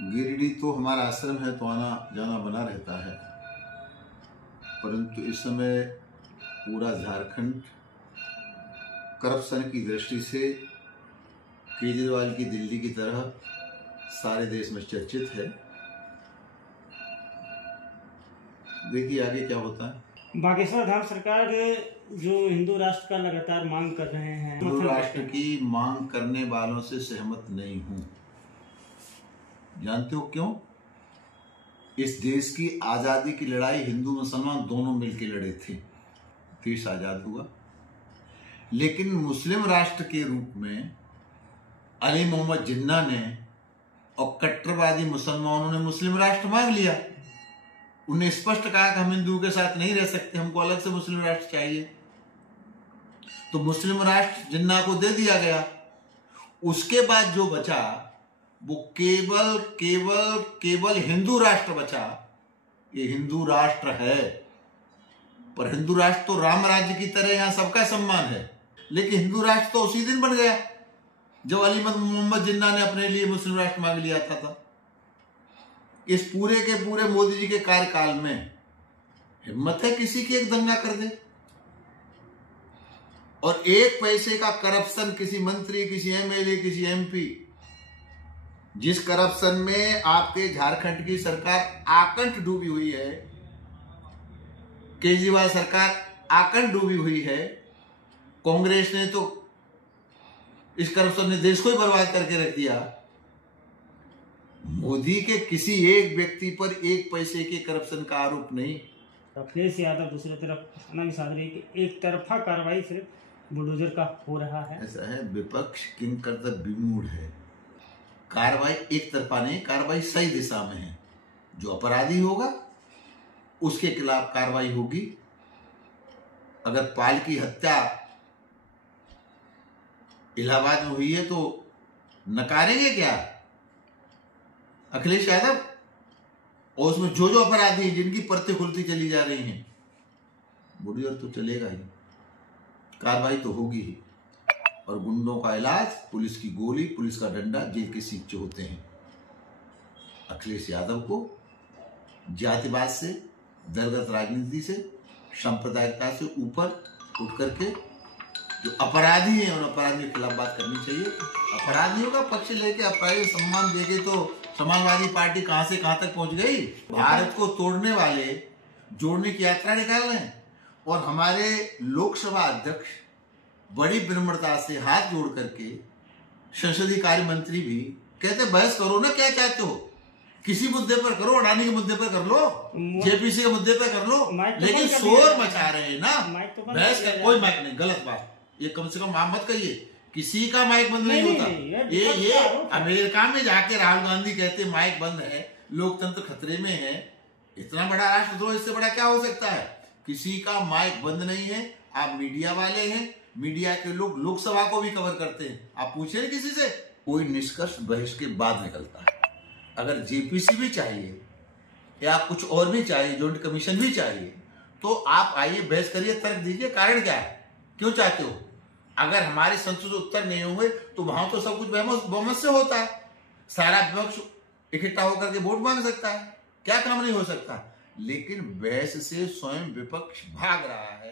गिरिडीह तो हमारा आश्रम है, तो आना जाना बना रहता है। परंतु इस समय पूरा झारखंड करप्शन की दृष्टि से केजरीवाल की दिल्ली की तरह सारे देश में चर्चित है। देखिए आगे क्या होता है। बागेश्वर धाम सरकार जो हिंदू राष्ट्र का लगातार मांग कर रहे हैं, हिंदू राष्ट्र की मांग करने वालों से सहमत नहीं हूं। जानते हो क्यों? इस देश की आजादी की लड़ाई हिंदू मुसलमान दोनों मिलकर लड़े थे, देश आजाद हुआ। लेकिन मुस्लिम राष्ट्र के रूप में अली मोहम्मद जिन्ना ने और कट्टरवादी मुसलमानों ने मुस्लिम राष्ट्र मांग लिया। उन्हें स्पष्ट कहा कि हम हिंदुओं के साथ नहीं रह सकते, हमको अलग से मुस्लिम राष्ट्र चाहिए। तो मुस्लिम राष्ट्र जिन्ना को दे दिया गया। उसके बाद जो बचा वो केवल केवल केवल हिंदू राष्ट्र बचा। ये हिंदू राष्ट्र है, पर हिंदू राष्ट्र तो राम राज्य की तरह यहां सबका सम्मान है। लेकिन हिंदू राष्ट्र तो उसी दिन बन गया जब अली मोहम्मद जिन्ना ने अपने लिए मुस्लिम राष्ट्र मांग लिया था। इस पूरे के पूरे मोदी जी के कार्यकाल में हिम्मत है किसी की एक दंगा कर दे? और एक पैसे का करप्शन किसी मंत्री, किसी एमएलए, किसी एमपी, जिस करप्शन में आपके झारखंड की सरकार आकंठ डूबी हुई है, केजरीवाल सरकार आकंठ डूबी हुई है। कांग्रेस ने तो इस करप्शन ने देश को ही बर्बाद करके रख दिया। मोदी के किसी एक व्यक्ति पर एक पैसे के करप्शन का आरोप नहीं। अखिलेश यादव दूसरी तरफ नहीं साध रही कि एक तरफा कार्रवाई सिर्फ बुलडोजर का हो रहा है। ऐसा है, विपक्ष किंग कर्तव्य विमूढ़ है। कार्रवाई एक तरफा नहीं, कार्रवाई सही दिशा में है। जो अपराधी होगा उसके खिलाफ कार्रवाई होगी। अगर पाल की हत्या इलाहाबाद में हुई है तो नकारेंगे क्या अखिलेश यादव? और उसमें जो जो अपराधी हैं जिनकी परतें खुलती चली जा रही हैं, बुलडोजर तो चलेगा ही, कार्रवाई तो होगी ही। और गुंडों का इलाज, पुलिस की गोली, पुलिस का डंडा, जेल के सींचे होते हैं। अखिलेश यादव को जातिवाद से, दलगत राजनीति से, सांप्रदायिकता से ऊपर उठ करके जो अपराधी हैं उन अपराधियों के खिलाफ बात करनी चाहिए। अपराधियों का पक्ष लेके अपराधी सम्मान देके तो समाजवादी पार्टी कहां से कहां तक पहुंच गई। भारत को तोड़ने वाले जोड़ने की यात्रा निकाल रहे हैं। और हमारे लोकसभा अध्यक्ष बड़ी विनम्रता से हाथ जोड़ करके संसदीय कार्य मंत्री भी कहते बहस करो ना, क्या चाहते हो, किसी मुद्दे पर करो, अडानी के मुद्दे पर कर लो, जेपीसी के मुद्दे पर कर लो, लेकिन शोर मचा रहे हैं ना। बहस कर कोई माइक नहीं, गलत बात। ये कम से कम आप मत कहिए, किसी का माइक बंद नहीं होता। ये अमेरिका में जाके राहुल गांधी कहते माइक बंद है, लोकतंत्र खतरे में है। इतना बड़ा राष्ट्रद्रोह, इससे बड़ा क्या हो सकता है? किसी का माइक बंद नहीं है। आप मीडिया वाले हैं, मीडिया के लोग लोकसभा को भी कवर करते हैं। आप पूछे किसी से, कोई निष्कर्ष बहस के बाद निकलता है। अगर जेपीसी भी चाहिए या कुछ और भी चाहिए, जॉइंट कमीशन भी चाहिए, तो आप आइए, बहस करिए, तर्क दीजिए, कारण क्या है, क्यों चाहते हो। अगर हमारे संसद उत्तर नहीं होंगे तो वहां तो सब कुछ बहुमत से होता है। सारा विपक्ष इकट्ठा होकर के वोट मांग सकता है, क्या काम नहीं हो सकता। लेकिन बहस से स्वयं विपक्ष भाग रहा है।